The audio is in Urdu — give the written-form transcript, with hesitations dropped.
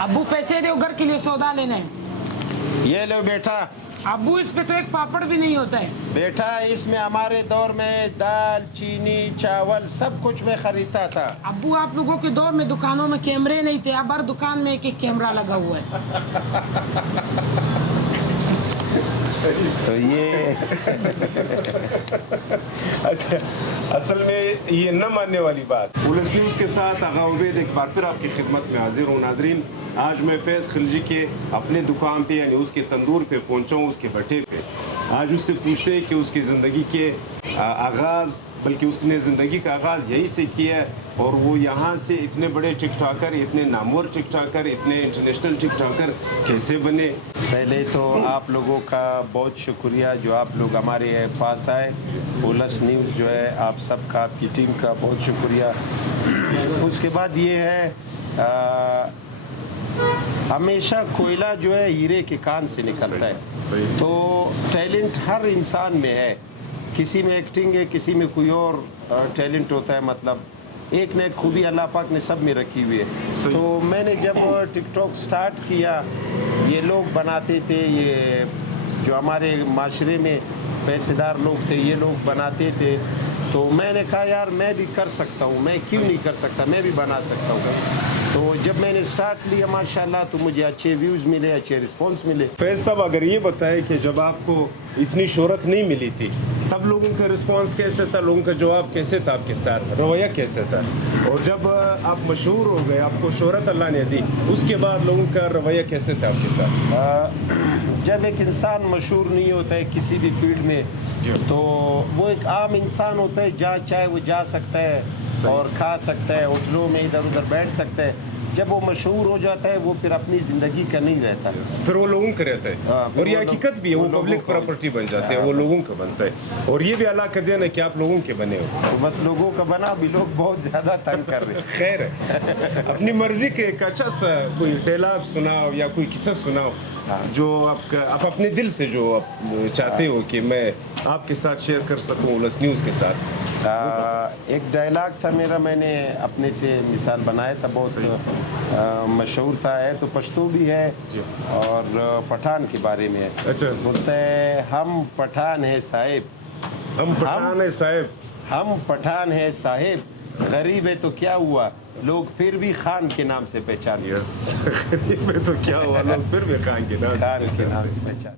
ابو پیسے دو گھر کے لیے سودا لینا ہے. یہ لو بیٹا. ابو اس پہ تو ایک پاپڑ بھی نہیں ہوتا ہے. بیٹا اس میں ہمارے دور میں دال چینی چاول سب کچھ میں خریدتا تھا. ابو آپ لوگوں کے دور میں دکانوں میں کیمرے نہیں تھے, اب ہر دکان میں ایک ایک کیمرہ لگا ہوا ہے. تو یہ اصل میں یہ نہ ماننے والی بات. پولیس نیوز کے ساتھ آغا عبید ایک بار پھر آپ کی خدمت میں حاضر ہوں. ناظرین, آج میں فیض خلجی کے اپنے دکان پہ یعنی اس کے تندور پہ پہنچا ہوں, اس کے بھٹے پہ. آج اس سے پوچھتے ہیں کہ اس کی زندگی کے آغاز, بلکہ اس نے زندگی کا آغاز یہی سے کیا ہے, اور وہ یہاں سے اتنے بڑے ٹک ٹاکر, اتنے نامور ٹک ٹاکر, اتنے انٹرنیشنل ٹک ٹاکر کیسے بنے. پہلے تو آپ لوگوں کا بہت شکریہ جو آپ لوگ ہمارے پاس آئے. پولیس نیوز جو ہے آپ سب کا, آپ کی ٹیم کا بہت شکریہ. اس کے بعد یہ ہے ہمیشہ کوئلہ جو ہے ہیرے کے کان سے نکلتا ہے. تو ٹیلنٹ ہر انسان میں ہے, کسی میں ایکٹنگ ہے, کسی میں کوئی اور ٹیلنٹ ہوتا ہے. مطلب ایک نہ ایک خوبی اللہ پاک نے سب میں رکھی ہوئی ہے. تو میں نے جب ٹک ٹاک سٹارٹ کیا, یہ لوگ بناتے تھے, یہ جو ہمارے معاشرے میں پیسے دار لوگ تھے یہ لوگ بناتے تھے. تو میں نے کہا یار میں بھی کر سکتا ہوں, میں کیوں نہیں کر سکتا, میں بھی بنا سکتا ہوں. تو جب میں نے سٹارٹ لیا ماشاءاللہ تو مجھے اچھے ویوز ملے, اچھے رسپانس ملے. فیض صاحب, اگر یہ بتائے کہ جب آپ کو اتنی شہرت نہیں ملی تھی تب لوگوں کا رسپانس کیسے تھا, لوگوں کا جواب کیسے تھا, آپ کے ساتھ رویہ کیسے تھا, اور جب آپ مشہور ہو گئے, آپ کو شہرت اللہ نے دی, اس کے بعد لوگوں کا رویہ کیسے تھا آپ کے ساتھ؟ جب ایک انسان مشہور نہیں ہوتا ہے کسی بھی فیلڈ میں تو وہ ایک عام انسان ہوتا ہے, جہاں چاہے وہ جا سکتا ہے اور کھا سکتا ہے, ہوٹلوں میں ادھر ادھر بیٹھ سکتا ہے. جب وہ مشہور ہو جاتا ہے وہ پھر اپنی زندگی کا نہیں رہتا, پھر وہ لوگوں کا رہتا ہے. اور یہ حقیقت بھی ہے, وہ پبلک پراپرٹی بن جاتے ہیں, وہ لوگوں کا بنتا ہے. اور یہ بھی اللہ کا دین ہے کہ آپ لوگوں کے بنے ہو. بس لوگوں کا بنا, بھی لوگ بہت زیادہ تنگ کر رہے ہیں. خیر ہے, اپنی مرضی کے ایک اچھا سا کوئی ڈائلاگ سناؤ یا کوئی قصہ سناؤ جو آپ اپنے دل سے جو آپ چاہتے ہو کہ میں آپ کے ساتھ شیئر کر سکوں پولیس نیوز کے ساتھ. ایک ڈائلاگ تھا میرا, میں نے اپنے سے مثال بنایا تھا, بہت مشہور تھا. ہے تو پشتو بھی ہے اور پٹھان کے بارے میں ہے. اچھا, بولتا ہے ہم پٹھان ہیں صاحب, ہم پٹھان ہیں صاحب, ہم پٹھان ہیں صاحب, غریب ہے تو کیا ہوا, لوگ پھر بھی خان کے نام سے پہچان. غریب ہے تو کیا ہوا, لوگ پھر بھی خان کے نام سے پہچان.